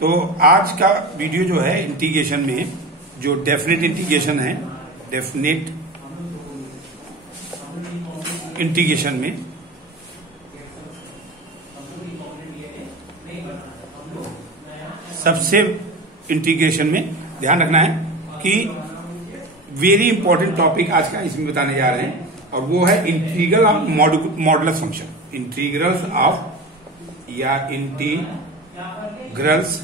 तो आज का वीडियो जो है इंटीग्रेशन में, जो डेफिनेट इंटीग्रेशन है, डेफिनेट इंटीग्रेशन में सबसे इंटीग्रेशन में ध्यान रखना है कि वेरी इंपॉर्टेंट टॉपिक आज का इसमें बताने जा रहे हैं, और वो है integral of modulus function. Integrals of या integrals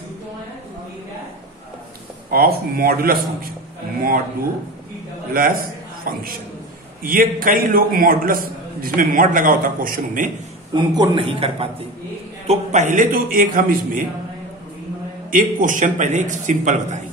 of modulus function. Modulus function, ये कई लोग मॉडुलस जिसमें मॉड लगा होता क्वेश्चनों में उनको नहीं कर पाते। तो पहले तो एक हम इसमें एक क्वेश्चन पहले एक सिंपल बताएंगे।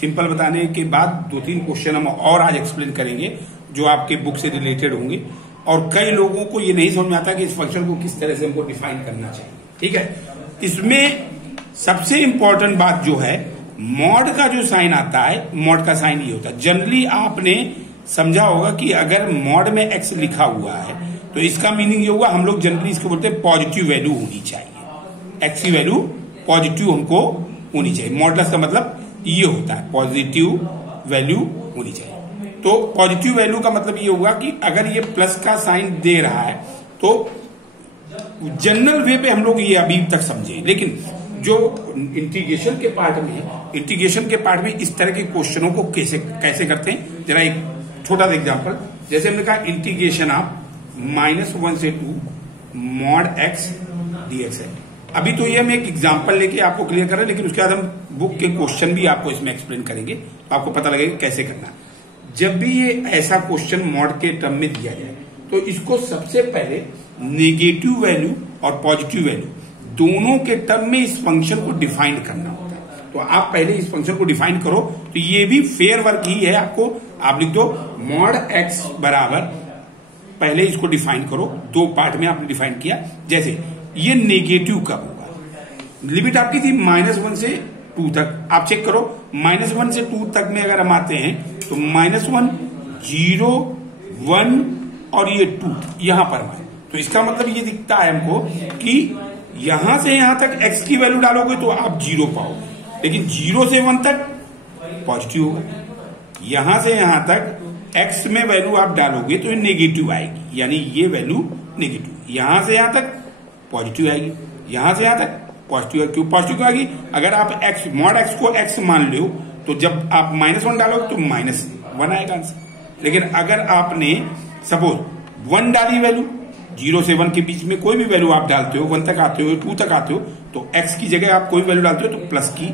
सिंपल बताने के बाद 2-3 क्वेश्चन हम और आज एक्सप्लेन करेंगे जो आपके बुक से रिलेटेड होंगे। और कई लोगों को ये नहीं समझ में आता कि इस फंक्शन को किस तरह से हमको डिफाइन करना चाहिए। ठीक है, इसमें सबसे इंपॉर्टेंट बात जो है, मॉड का जो साइन आता है, मॉड का साइन ये होता है। जनरली आपने समझा होगा कि अगर मॉड में एक्स लिखा हुआ है तो इसका मीनिंग ये होगा, हम लोग जनरली इसको बोलते हैं पॉजिटिव वैल्यू होनी चाहिए। एक्स की वैल्यू पॉजिटिव हमको होनी चाहिए। मॉडुलस का मतलब ये होता है पॉजिटिव वैल्यू होनी चाहिए। तो पॉजिटिव वैल्यू का मतलब ये होगा कि अगर ये प्लस का साइन दे रहा है तो जनरल वे पे हम लोग ये अभी तक समझे। लेकिन जो इंटीग्रेशन के पार्ट में इस तरह के क्वेश्चनों को कैसे करते हैं, जरा एक छोटा सा एग्जांपल। जैसे हमने कहा इंटीग्रेशन ऑफ -1 से 2 मॉड एक्स dx है। अभी तो ये हम एक एग्जांपल लेके आपको क्लियर कर रहे हैं, लेकिन उसके बाद हम बुक के क्वेश्चन भी आपको इसमें एक्सप्लेन करेंगे, तो आपको पता लगेगा कैसे करना। जब भी ये ऐसा क्वेश्चन मॉड के टर्म में दिया जाए तो इसको सबसे पहले नेगेटिव वैल्यू और पॉजिटिव वैल्यू दोनों के टर्म में इस फंक्शन को डिफाइन करना होता है। तो आप पहले इस फंक्शन को डिफाइन करो। तो ये भी फेयर वर्क ही है आपको। आप लिख दो मॉड एक्स बराबर, पहले इसको डिफाइन करो। 2 पार्ट में आपने डिफाइन किया। जैसे ये नेगेटिव कब होगा, लिमिट आपकी थी -1 से 2 तक। आप चेक करो, -1 से 2 तक में अगर हम आते हैं तो -1, 0, 1 और ये 2 यहां पर है। तो इसका मतलब ये दिखता है हमको कि यहां से यहां तक x की वैल्यू डालोगे तो आप 0 पाओगे, लेकिन 0 से 1 तक पॉजिटिव होगा। यहां से यहां तक x में वैल्यू आप डालोगे तो ये नेगेटिव आएगी, यानी ये वैल्यू नेगेटिव। यहां से यहां तक पॉजिटिव आएगी, यहां से यहां तक पॉजिटिव। क्यों पॉजिटिव क्यों आएगी? अगर आप x मॉड x को x मान लो तो जब आप -1 डालोगे तो -1 आएगा आंसर। लेकिन अगर आपने सपोज 1 डाली वैल्यू, 0 से 1 के बीच में कोई भी वैल्यू आप डालते हो, 1 तक आते हो, 2 तक आते हो, तो x की जगह आप कोई वैल्यू डालते हो तो प्लस की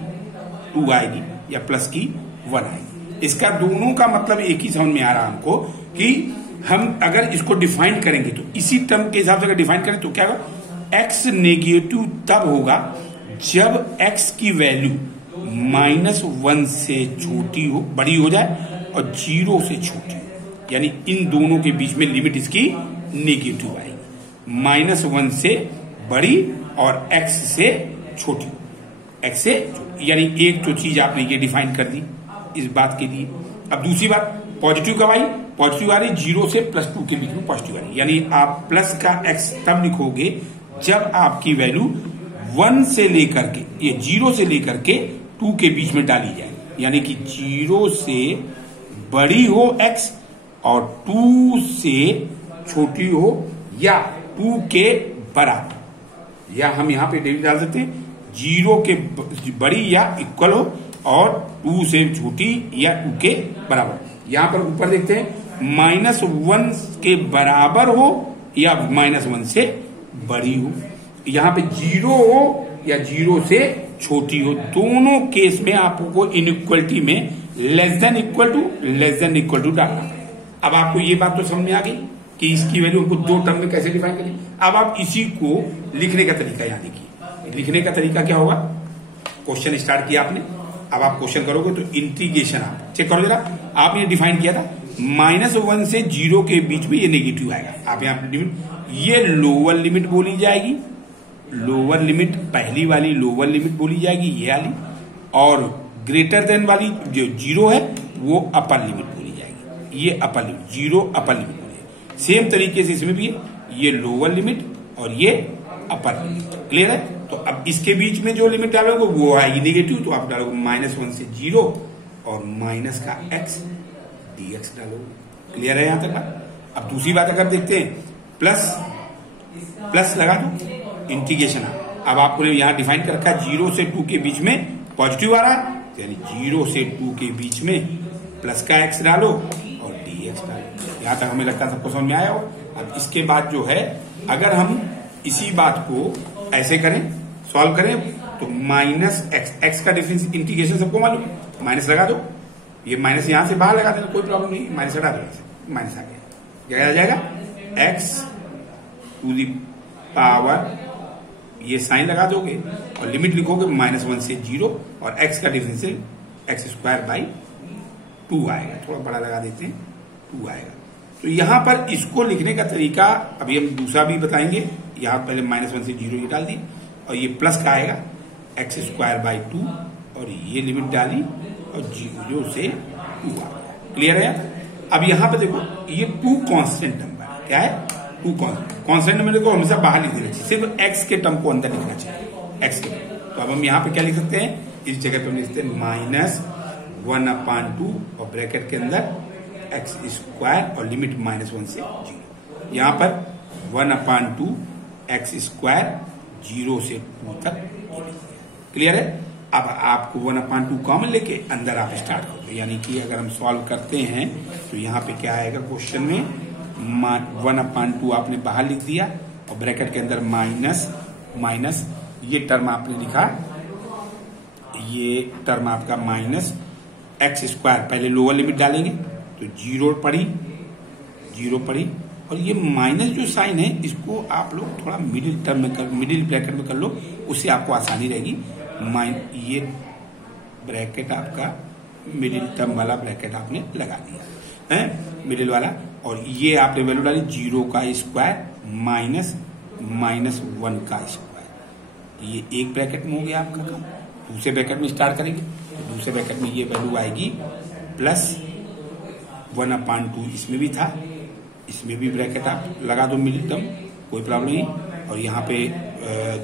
2 आएगी या प्लस की 1 आएगी। इसका दोनों का मतलब एक ही समझ में आ रहा हमको कि हम अगर इसको डिफाइन करेंगे तो इसी टर्म के हिसाब से अगर डिफाइन करें तो क्या होगा, x नेगेटिव तब होगा जब x की वैल्यू -1 से छोटी हो, बड़ी हो जाए, और 0 से छोटी, यानी इन दोनों के बीच में लिमिट इसकी नेगेटिव आएगी। -1 से बड़ी और x से छोटी, x से यानी एक तो चीज आपने ये डिफाइन कर दी इस बात के लिए। अब दूसरी बात, पॉजिटिव कब आई? पॉजिटिव आ रही 0 से +2 के बीच में पॉजिटिव आ रही, यानी आप प्लस का x तब लिखोगे जब आपकी वैल्यू 1 से लेकर के, ये 0 से लेकर के 2 के बीच में डाली जाए, यानी कि 0 से बड़ी हो x और 2 से छोटी हो या 2 के बराबर, या हम यहां पे डेबिट डाल सकते हैं 0 के बड़ी या इक्वल हो और 2 से छोटी या 2 के बराबर। यहां पर ऊपर देखते हैं -1 के बराबर हो या -1 से बड़ी हो, यहां पे 0 हो या 0 से छोटी हो। दोनों केस में आपको इनइक्वलिटी में लेस देन इक्वल टू डालना है। अब आपको ये बात तो समझ में आ गई कि इसकी वैल्यू हमको 2 टर्म में कैसे डिफाइन करें। अब आप इसी को लिखने का तरीका याद देखिए। लिखने का तरीका क्या होगा, क्वेश्चन स्टार्ट किया आपने, अब आप क्वेश्चन करोगे तो इंटीग्रेशन आप चेक करो जरा। आपने डिफाइन किया था -1 से 0 के बीच में ये नेगेटिव आएगा। आप यहाँ लिमिट, ये लोअर लिमिट बोली जाएगी, लोअर लिमिट पहली वाली लोअर लिमिट बोली जाएगी ये वाली, और ग्रेटर देन वाली जो 0 है वो अपर लिमिट बोली जाएगी, ये अपर लिमिट 0 अपर लिमिट बोली जाएगी। सेम तरीके से इसमें भी ये लोअर लिमिट और ये अपर लिमिट। क्लियर है? तो अब इसके बीच में जो लिमिट डालोगे वो आएगी नेगेटिव, तो आप डालोगे -1 से 0 और माइनस का x dx डालोगे। क्लियर है यहां तक बात? अब दूसरी बात अगर देखते हैं, प्लस लगा दो, इंटीग्रेशन। अब आपको यहां डिफाइन कर रखा है 0 से 2 के बीच में पॉजिटिव आ रहा है, यानी 0 से 2 के बीच में प्लस का x डालो और dx डालो। यहां तक हमें लगता है सबको समझ में आया हो। अब इसके बाद जो है, अगर हम इसी बात को ऐसे करें, सॉल्व करें, तो -x का डिफरेंस इंटीग्रेशन सबको मालूम है, माइनस लगा दो, ये माइनस यहां से बाहर लगा देना, कोई प्रॉब्लम नहीं, माइनस हटा दो, माइनस आ गया, क्या आ जाएगा x टू दी पावर, ये साइन लगा दोगे और लिमिट लिखोगे -1 से 0 और x का डिफरेंस x²/2 आएगा, थोड़ा बड़ा लगा देते हैं, 2 आएगा। तो यहां पर इसको लिखने का तरीका अभी हम दूसरा भी बताएंगे। यहां पहले -1 से 0 ये डाल दी और ये प्लस का आएगा x²/2 और ये लिमिट डाली और 0 से 2 आ गया। क्लियर है? अब यहां पर देखो, ये 2 कांस्टेंट नंबर, क्या है 2 कांस्टेंट नंबर को हमेशा बाहर लिख देना चाहिए, सिर्फ x के टर्म को अंदर लिखना चाहिए, x के टर्म। तो अब हम यहां पे क्या लिख सकते हैं, इस जगह पे हम लिख सकते हैं -1/2 और ब्रैकेट के अंदर x² और लिमिट -1 से 0। यहां पर 1/2 x² 0 से 2 तक। क्लियर है? अब आपको 1/2 कॉमन लेके अंदर आप स्टार्ट करो, यानी कि अगर हम सॉल्व करते हैं तो यहाँ पे क्या आएगा क्वेश्चन में, 1/2 आपने बाहर लिख दिया और ब्रैकेट के अंदर माइनस ये टर्म आपने लिखा, ये टर्म आपका -x², पहले लोअर लिमिट डालेंगे तो 0 पड़ी और ये माइनस जो साइन है इसको आप लोग थोड़ा मिडिल ब्रैकेट में कर लो, उससे आपको आसानी रहेगी। ये ब्रैकेट आपका मिडिल टर्म वाला ब्रैकेट आपने लगा दिया है, मिडिल वाला, और ये आपने वैल्यू डाली 0 का स्क्वायर -1 का स्क्वायर। ये एक ब्रैकेट में हो गया आपका काम। दूसरे ब्रैकेट में स्टार्ट करेंगे तो दूसरे ब्रैकेट में ये वैल्यू आएगी +1/2, इसमें भी था, इसमें भी ब्रैकेट आप लगा दो मिडिल टर्म, कोई प्रॉब्लम नहीं। और यहाँ पे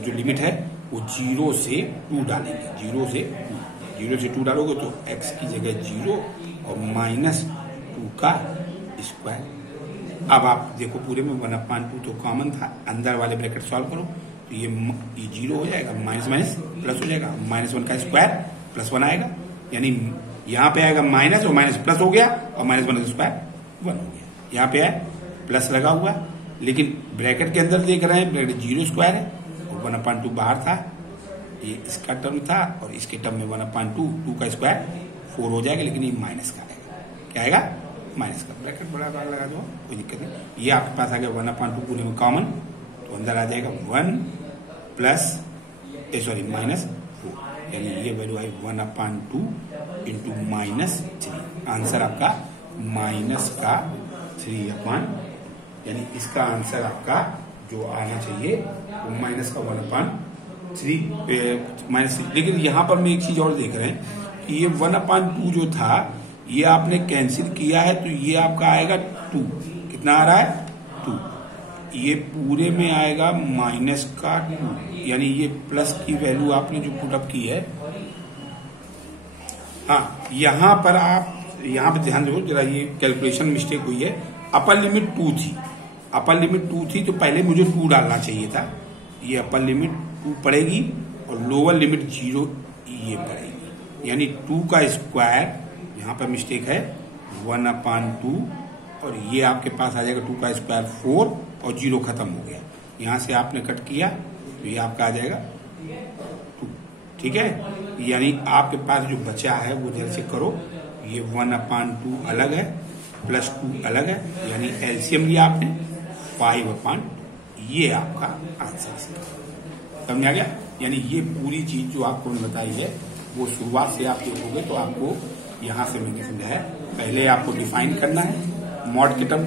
जो लिमिट है वो 0 से 2 डालेंगे, 0 से 2 डालोगे तो x की जगह 0 और -2 का स्क्वायर। अब आप देखो पूरे में 1/2 तो कॉमन था, अंदर वाले ब्रैकेट सॉल्व करो तो ये 0 हो जाएगा, माइनस प्लस हो जाएगा, -1 का स्क्वायर +1 आएगा, यानी यहाँ पे आएगा माइनस और माइनस प्लस हो गया और -1 का स्क्वायर 1 हो गया। यहाँ पे है प्लस लगा हुआ, लेकिन ब्रैकेट के अंदर देख रहे हैं ब्रैकेट 0 स्क्वायर है और 1/2 बाहर था, ये इसका टर्म था और इसके टर्म में 1/2, 2 का स्क्वायर 4 हो जाएगा, लेकिन ये माइनस का आएगा, क्या आएगा माइनस का। ब्रैकेट बड़ा बार लगा दो, कोई दिक्कत नहीं। ये आपके पास आ गया 1/2 पूरे में कॉमन, तो अंदर आ जाएगा 1 प्लस -4, यानी ये वैल्यू आई 1/2 इंटू -3। आंसर आपका -3/, यानी इसका आंसर आपका जो आना चाहिए वो -1/3 लेकिन यहाँ पर मैं एक चीज और देख रहे हैं कि ये 1/2 जो था ये आपने कैंसिल किया है, तो ये आपका आएगा 2, कितना आ रहा है 2, ये पूरे में आएगा -2, यानी ये प्लस की वैल्यू आपने जो पुटअप की है। हाँ, यहाँ पर आप यहाँ पे ध्यान दो जरा, ये कैलकुलेशन मिस्टेक हुई है। अपर लिमिट 2 थी, तो पहले मुझे 2 डालना चाहिए था, ये अपर लिमिट 2 पड़ेगी और लोअर लिमिट 0 ये पड़ेगी, यानी 2 का स्क्वायर, यहाँ पर मिस्टेक है 1/2 और ये आपके पास आ जाएगा 2 का स्क्वायर 4 और 0 खत्म हो गया, यहाँ से आपने कट किया तो ये आपका आ जाएगा 2, ठीक है। यानी आपके पास जो बचा है वो जल्द से करो, ये 1/2 अलग है +2 अलग है, यानी एलसीएम लिया आपने 5/2, ये आपका आंसर समझ में आ गया। यानी ये पूरी चीज जो आपको मैंने बताई है वो शुरुआत से आप देखोगे तो आपको यहाँ से मैंने समझाया, पहले आपको डिफाइन करना है मॉड के टर्म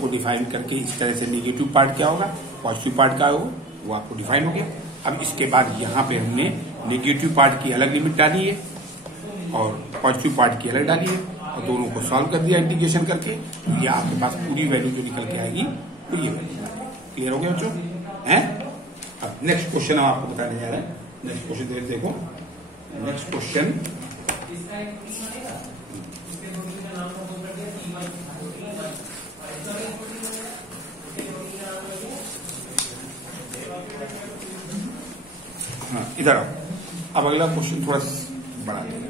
को डिफाइन करके इस तरह से नेगेटिव पार्ट क्या होगा, पॉजिटिव पार्ट क्या होगा, वो आपको डिफाइन हो गया। अब इसके बाद यहाँ पे हमने नेगेटिव पार्ट की अलग लिमिट डाली है और पॉजिटिव पार्ट की अलग डाली है और दोनों को सॉल्व कर दिया इंटीग्रेशन करके, तो ये आपके पास पूरी वैल्यू जो निकल के आएगी वो ये वैल्यू। क्लियर हो गया बच्चों? हैं अब नेक्स्ट क्वेश्चन हम आपको बताने जा रहे हैं। नेक्स्ट क्वेश्चन देखो, नेक्स्ट क्वेश्चन हाँ इधर आओ। अब अगला क्वेश्चन थोड़ा बड़ा है।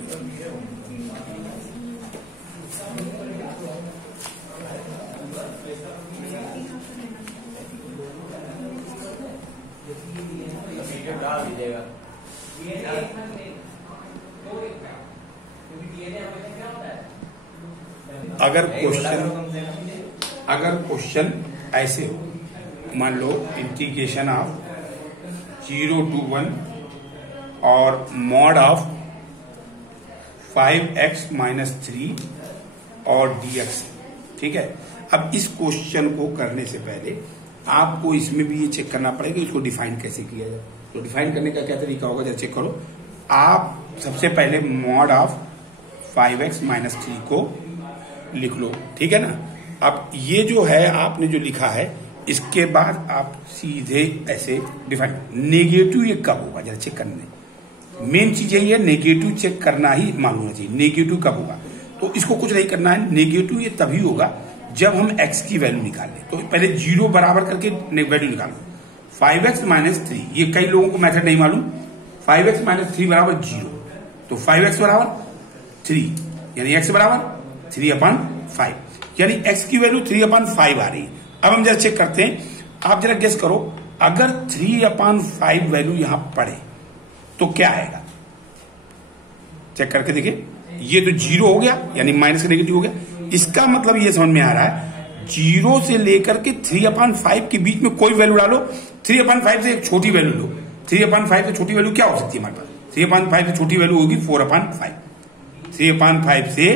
अगर क्वेश्चन ऐसे हो, मान लो इंटीग्रेशन ऑफ 0 to 1 और मॉड ऑफ 5x - 3 और dx, ठीक है। अब इस क्वेश्चन को करने से पहले आपको इसमें भी ये चेक करना पड़ेगा इसको डिफाइन कैसे किया जाए। तो डिफाइन करने का क्या तरीका होगा, जरा चेक करो। आप सबसे पहले मॉड ऑफ 5x - 3 को लिख लो, ठीक है ना। अब ये जो है आपने जो लिखा है, इसके बाद आप सीधे ऐसे डिफाइन, नेगेटिव ये कब होगा जरा चेक करने। मेन चीज यही है, नेगेटिव चेक करना ही मालूम होना चाहिए, नेगेटिव कब होगा। तो इसको कुछ नहीं करना है, नेगेटिव ये तभी होगा जब हम x की वैल्यू निकालें। तो पहले 0 बराबर करके वैल्यू निकालो। 5x - 3, ये कई लोगों को मेथड नहीं मालूम। 5x - 3 बराबर 0, तो 5x बराबर 3, यानी x बराबर 3/5, यानी x की वैल्यू 3/5 आ रही है। अब हम जरा चेक करते हैं, आप जरा गेस करो, अगर 3/5 वैल्यू यहां पड़े तो क्या आएगा, चेक करके देखिए। ये तो 0 हो गया, यानी माइनस का नेगेटिव हो गया। इसका मतलब ये समझ में आ रहा है 0 से लेकर के 3/5 के बीच में कोई वैल्यू डालो। 3/5 से एक छोटी वैल्यू लो। 3/5 से छोटी वैल्यू क्या हो सकती है हमारे पास? 3/5 से छोटी वैल्यू होगी 4/5। 3/5 से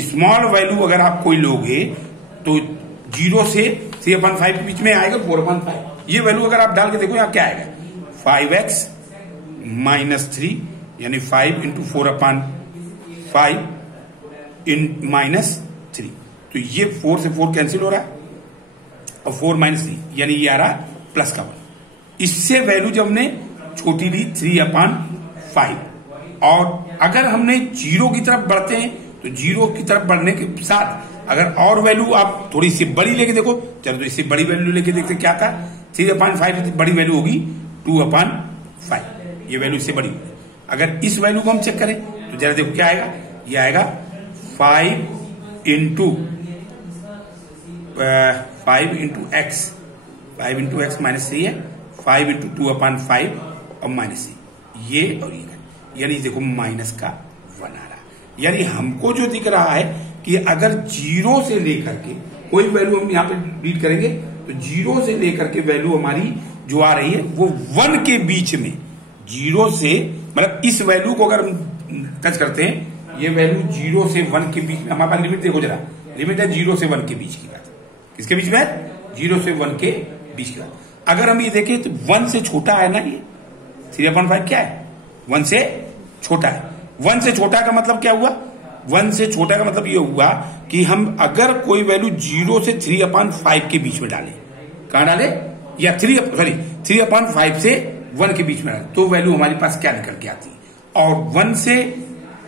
स्मॉल वैल्यू अगर आप कोई लोगे तो 0 से 3/5 के बीच में आएगा 4/5। ये वैल्यू अगर आप डाल के देखो यहाँ क्या आएगा, 5x - 3, यानी 5 × 4/5 -3। तो ये 4 से 4 कैंसिल हो रहा है और 4 - 3, यानी ये आ रहा है प्लस का 1। इससे वैल्यू जब हमने छोटी ली 3/5, और अगर हमने 0 की तरफ बढ़ते हैं तो 0 की तरफ बढ़ने के साथ अगर और वैल्यू आप थोड़ी सी बड़ी लेके देखो, चलो तो इससे बड़ी वैल्यू लेके देखते क्या था। 3/5 से बड़ी वैल्यू होगी 2/5, ये वैल्यू इससे बड़ी होगी। अगर इस वैल्यू को हम चेक करें तो जरा देखो क्या आएगा, ये आएगा 5 × x, 5 × x -3 है, 5 × 2/5 और -3, ये और ये, यानी देखो माइनस का 1 आ रहा है। यानी हमको जो दिख रहा है कि अगर 0 से लेकर के कोई वैल्यू हम यहाँ पे रीड करेंगे तो 0 से लेकर के वैल्यू हमारी जो आ रही है वो 1 के बीच में, 0 से मतलब इस वैल्यू को अगर हम टच करते हैं, ये वैल्यू 0 से 1 के बीच में, हमारे पास लिमिट देखो जरा, लिमिट है 0 से 1 के बीच की बात। किसके बीच में है? 0 से 1 के बीच की बात। अगर हम ये देखें तो 1 से छोटा है ना, ये 3/5 क्या है, 1 से छोटा है। 1 से छोटा का मतलब क्या हुआ, 1 से छोटा का मतलब ये हुआ कि हम अगर कोई वैल्यू 0 से 3/5 के बीच में डालें, कहां डाले, या 3/5 से 1 के बीच में डालें, तो वैल्यू हमारे पास क्या निकल के आती है। और 1 से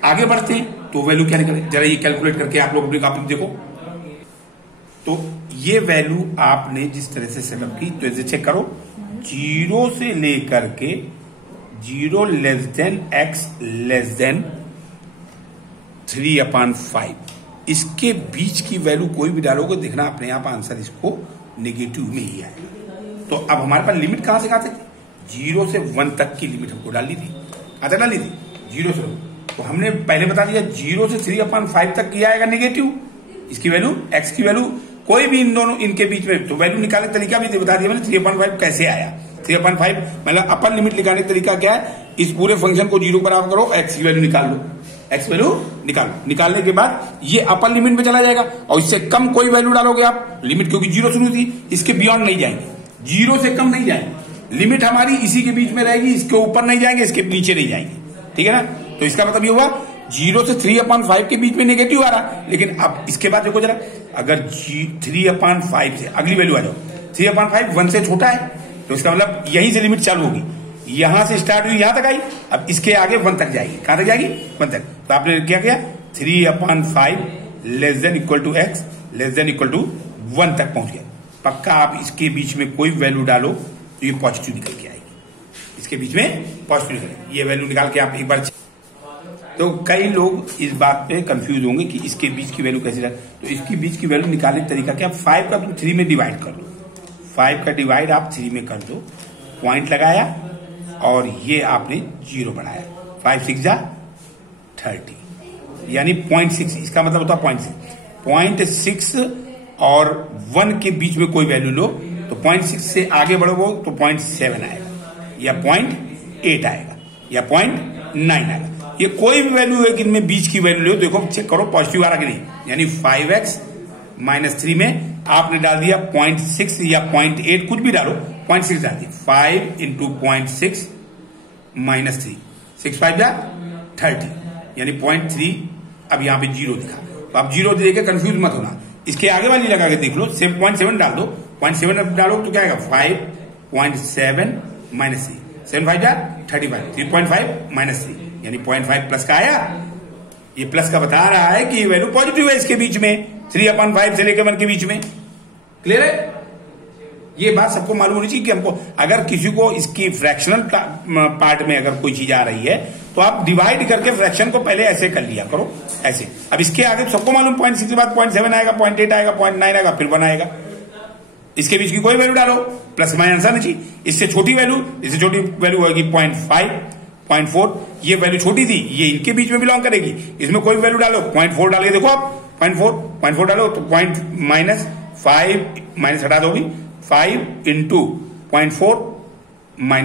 आगे बढ़ते हैं तो वैल्यू क्या निकले, जरा ये कैलकुलेट करके आप लोग अपनी कॉपी में देखो। तो ये वैल्यू आपने जिस तरह से सेटअप की, तो इसे चेक करो, 0 से लेकर के 0 < x < 3/5, इसके बीच की वैल्यू कोई भी डालोगे, देखना अपने आप आंसर इसको नेगेटिव में ही आएगा। तो अब हमारे पास लिमिट कहां से कहां तक थी, 0 से 1 तक की लिमिट हमको डालनी थी, कहां तक डाली थी, 0 से 1। तो हमने पहले बता दिया 0 से 3/5 तक किया आएगा नेगेटिव, इसकी वैल्यू x की वैल्यू कोई भी इन दोनों इनके बीच में, तो वैल्यू निकालने का तरीका भी बता दिया मैंने, 3/5 कैसे आया। 3/5 मतलब अपर लिमिट निकालने का तरीका क्या है, इस पूरे फंक्शन को 0 बराबर करो, x की वैल्यू निकाल लो, x वैल्यू निकालो, निकालने के बाद ये अपर लिमिट में चला जाएगा, और इससे कम कोई वैल्यू डालोगे आप, लिमिट क्योंकि 0 शुरू थी, इसके बियॉन्ड नहीं जाएंगे, 0 से कम नहीं जाएंगे, लिमिट हमारी इसी के बीच में रहेगी, इसके ऊपर नहीं जाएंगे, इसके नीचे नहीं जाएंगे, ठीक है ना। तो इसका मतलब ये हुआ 0 से 3/5 के बीच में नेगेटिव आ रहा। लेकिन अब इसके बाद देखो जरा, अगर 3/5 से अगली वैल्यू आ जाओ, 3/5 1 से छोटा है, तो इसका मतलब यहीं से लिमिट चालू होगी, यहां से स्टार्ट हुई यहां तक आई, अब इसके आगे 1 तक जाएगी। कहां तक जाएगी? 1 तक। तो आपने क्या किया? 3/5 less than equal to X less than equal to 1 तक पहुंच गया। पक्का आप इसके बीच में कोई वैल्यू डालो तो ये पॉजिटिव निकल के आएगी, इसके बीच में पॉजिटिव निकल, ये वैल्यू निकाल के आप एक बार। तो कई लोग इस बात पे कंफ्यूज होंगे कि इसके बीच की वैल्यू कैसे डाल, तो इसकी बीच की वैल्यू निकालने का तरीका क्या? 5 का तुम 3 में डिवाइड कर दो, 5 का डिवाइड आप 3 में कर दो, पॉइंट लगाया और ये आपने 0 बढ़ाया, 5 6 जा 30 यानी 0.6, इसका मतलब होता है 0.6 और 1 के बीच में कोई वैल्यू लो तो 0.6 से आगे बढ़ो तो 0.7 आएगा या 0.8 आएगा या 0.9 आएगा। ये कोई भी वैल्यू है कि इनमें बीच की वैल्यू लो, देखो चेक करो पॉजिटिव आ रहा कि नहीं। यानी 5x - 3 में आपने डाल दिया 0.6 या 0.8, कुछ भी डालो, 0.6 डाल दिया, 5 × 0.6 - 3, 6 5 जा 30 यानी 0.3। अब यहां पे 0 दिखा, तो आप 0 देके कंफ्यूज मत होना, इसके आगे वाली लगा के देख लो, 0.7 डाल दो, 0.7 डालो तो क्या आएगा? 5.7 - 3, 7 5 जा 35, 3.5 - 3 यानी 0.5 प्लस का आया। ये प्लस का बता रहा है कि वैल्यू पॉजिटिव है इसके बीच में, 3/5 से लेकर 1 के बीच में। क्लियर है? ये बात सबको मालूम होनी चाहिए कि हमको अगर किसी को इसकी फ्रैक्शनल पार्ट में अगर कोई चीज आ रही है तो आप डिवाइड करके फ्रैक्शन को पहले ऐसे कर लिया करो, ऐसे। अब इसके आगे सबको मालूम 0.6 के बाद 0.7 आएगा, 0.8 आएगा, 0.9 आएगा, फिर 1 आएगा। इसके बीच की कोई वैल्यू डालो, प्लस माइनस आना चाहिए। इससे छोटी वैल्यू होगी 0.5 0.4, ये वैल्यू छोटी थी, ये इनके बीच में बिलोंग करेगी, इसमें कोई वैल्यू डालो, 0.4 डाल के देखो आप, 0.4 डालो तो -5 हटा दोगी, 5 × 0.4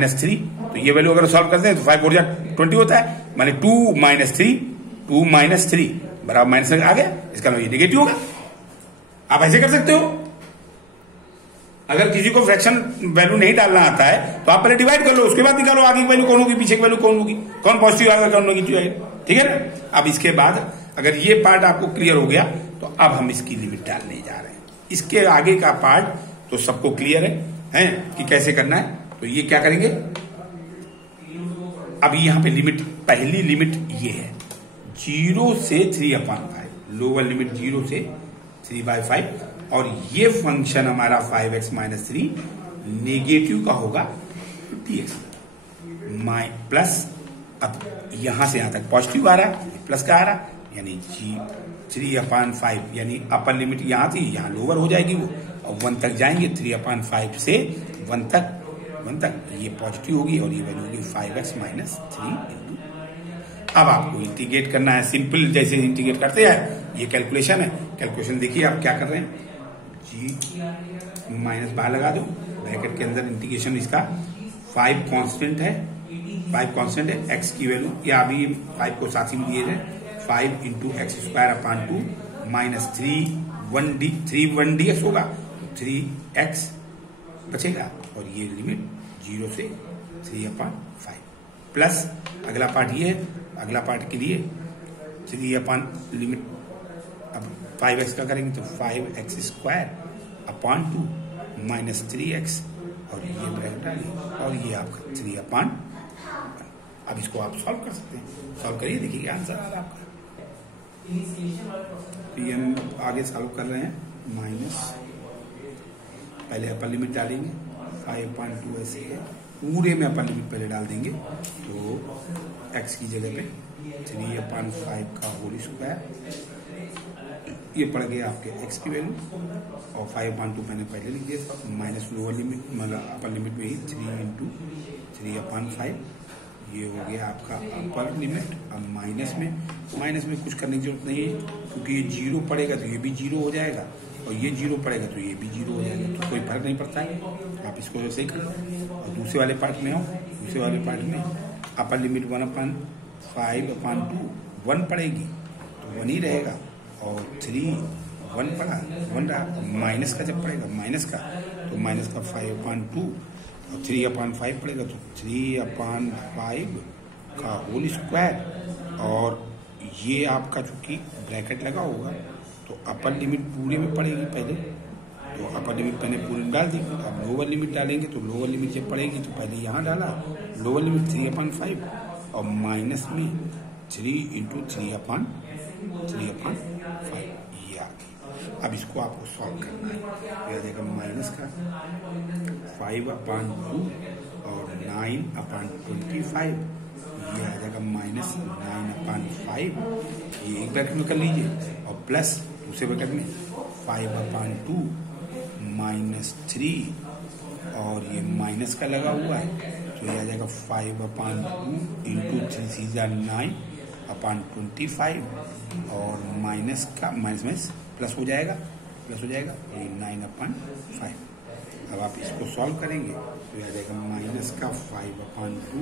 - 3, तो ये वैल्यू अगर सॉल्व करते हैं तो 5 4 जा 20 होता है, माने 2 - 3 बराबर माइनस आ गया, इसका मतलब ये नेगेटिव होगा। आप ऐसे कर सकते हो। अगर किसी को फ्रैक्शन वैल्यू नहीं डालना आता है तो आप पहले डिवाइड कर लो, उसके बाद निकालो आगे की वैल्यू कौन होगी, पीछे की वैल्यू कौन होगी, कौन पॉजिटिव आएगा कौन नेगेटिव आएगा। ठीक है ना? अब इसके बाद अगर ये पार्ट आपको क्लियर हो गया तो अब हम इसकी लिमिट डालने जा रहे हैं। इसके आगे का पार्ट तो सबको क्लियर है कि कैसे करना है। तो ये क्या करेंगे, अब यहां पे लिमिट, पहली लिमिट ये है 0 से 3/5, लोअर लिमिट 0 से 3/5, और ये फंक्शन हमारा 5x - 3 नेगेटिव का होगा 50x प्लस, अब यहां से यहां तक पॉजिटिव आ रहा है, प्लस का आ रहा, यानी 3/5 यानी अपर लिमिट यहां थी, यहां लोअर हो जाएगी वो, और 1 तक जाएंगे, 3/5 से 1 तक ये पॉजिटिव होगी और ये वैल्यू होगी 5x - 3 × अब आपको इंटीग्रेट करना है, सिंपल जैसे इंटीग्रेट करते हैं, ये कैलकुलेशन है। कैलकुलेशन देखिए आप क्या कर रहे हैं, जी - बाहर लगा दो, ब्रैकेट के अंदर इंटीग्रेशन इसका 5 कांस्टेंट है, 5 कांस्टेंट है, x की वैल्यू, या अभी 5 को साथ ही में दिए जाए, 5 × x² - 3 1dx होगा, 3x बचेगा, और ये लिमिट 0 से 3/5 प्लस अगला पार्ट ये है, अगला पार्ट के लिए 3 लिमिट, अब 5x का करेंगे तो 5x² -2 -3x, और ये ब्रैकेट डालिए, और ये आपका 3/5। अब इसको आप सॉल्व कर सकते हैं, सॉल्व करिए, देखिए आंसर आ रहा है आपका। तो ये हम आगे सॉल्व कर रहे हैं, माइनस, पहले अपर लिमिट डालेंगे, 5/2 ऐसे है, पूरे में अपर लिमिट पहले डाल देंगे, तो x की जगह पे 3/5 का होल स्क्वायर, ये पड़ गया आपके x की वैल्यू, और 5/2 मैंने पहले लिख दिया, माइनस लोअर लिमिट मतलब अपर लिमिट में ही 3 × 3/5, ये हो गया आपका अपर लिमिट। अब माइनस में कुछ करने की जरूरत नहीं है, क्योंकि ये 0 पड़ेगा तो ये भी 0 हो जाएगा, और ये 0 पड़ेगा तो ये भी 0 हो जाएगा, तो कोई फर्क नहीं पड़ता है। आप इसको ऐसे ही करें। और दूसरे वाले पार्ट में हो, दूसरे वाले पार्ट में अपर लिमिट 1/5/2 1 पड़ेगी तो 1 ही रहेगा, और 3 1 पड़ा 1 रहा, माइनस का जब पड़ेगा माइनस का, तो माइनस का 5/2 और 3/5 पड़ेगा, तो 3/5 का होल स्क्वायर, और ये आपका चूंकि ब्रैकेट लगा होगा तो अपर लिमिट पूरे में पड़ेगी पहले, तो अपर लिमिट मैंने पूरी डाल दी। अब लोअर लिमिट डालेंगे तो लोअर लिमिट जब पड़ेगी तो पहले यहाँ डाला, लोअर लिमिट 3/5 और माइनस में 3 इंटू 3/5 ये आ गई। अब इसको आपको सॉल्व करना है। यह आ जाएगा माइनस का 5/2 और 9/25, ये आ जाएगा माइनस 9/5, ये एक ब्रैकेट में कर लीजिए, और प्लस दूसरे ब्रैकेट में 5/2 -3, और ये माइनस का लगा हुआ है तो ये आ जाएगा 5/2 इंटू 3 9/25, और माइनस का माइनस में प्लस हो जाएगा, ये 9/5। अब आप इसको सॉल्व करेंगे तो ये आ जाएगा माइनस का 5/2,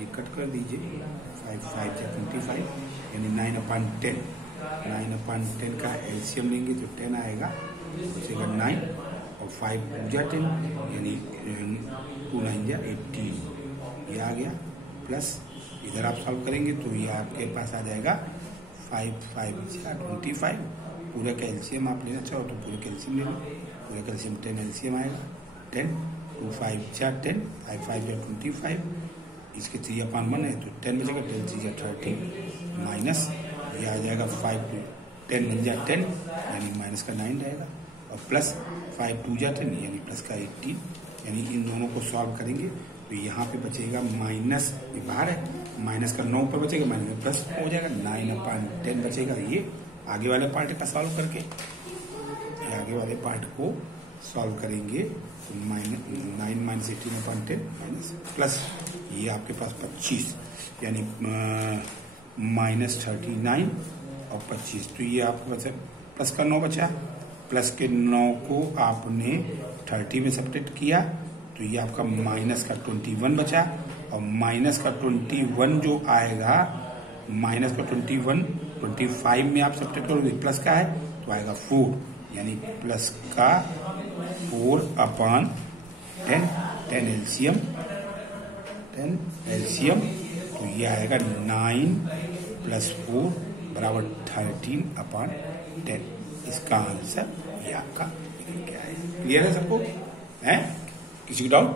ये कट कर दीजिए, 5 5 या 25 यानी 9/10। 9/10 का एलसीएम लेंगे तो 10 आएगा, बचेगा 9 और 5 2 जा 10 यानी 2 9 जा 18, ये आ गया। प्लस इधर आप सॉल्व करेंगे तो ये आपके पास आ जाएगा 5 5 जा 25। पूरे का एलसीएम आप लेना चाहो तो पूरे का एलसीएम ले लो, पूरे का एलसीएम 10 एलसीएम आएगा 10, 2 5 जा 10, 5 5 जा 25, इसके 3/1 है तो 10 बचेगा, 10 3 जा 30 माइनस ये आ जाएगा 5 2 10 बन जा 10 यानी माइनस का 9 रहेगा, और प्लस 5 2 जा 10 यानी प्लस का 18, यानी इन दोनों को सॉल्व करेंगे तो यहाँ पे बचेगा माइनस, ये बाहर है, माइनस का 9 पे बचेगा, माइनस में प्लस हो जाएगा, 9/10 बचेगा। ये आगे वाले पार्ट का सॉल्व करके, आगे वाले पार्ट को सॉल्व करेंगे तो 9 - 18/10 माइनस प्लस ये आपके पास 25 यानी -39 और 25, तो ये आपको बचा प्लस का 9 बचा, प्लस के 9 को आपने 30 में सब्ट्रैक्ट किया तो ये आपका माइनस का 21 बचा, और माइनस का 21 जो आएगा, माइनस का 21 25 में आप सब्ट्रैक्ट करोगे, प्लस का है तो आएगा 4 यानी प्लस का 4/10, 10 एलसीएम तो ये आएगा 9 + 4 बराबर 13/10। इसका आंसर ये आपका निकल के आएगा। क्लियर है सबको? है किसी को डाउट?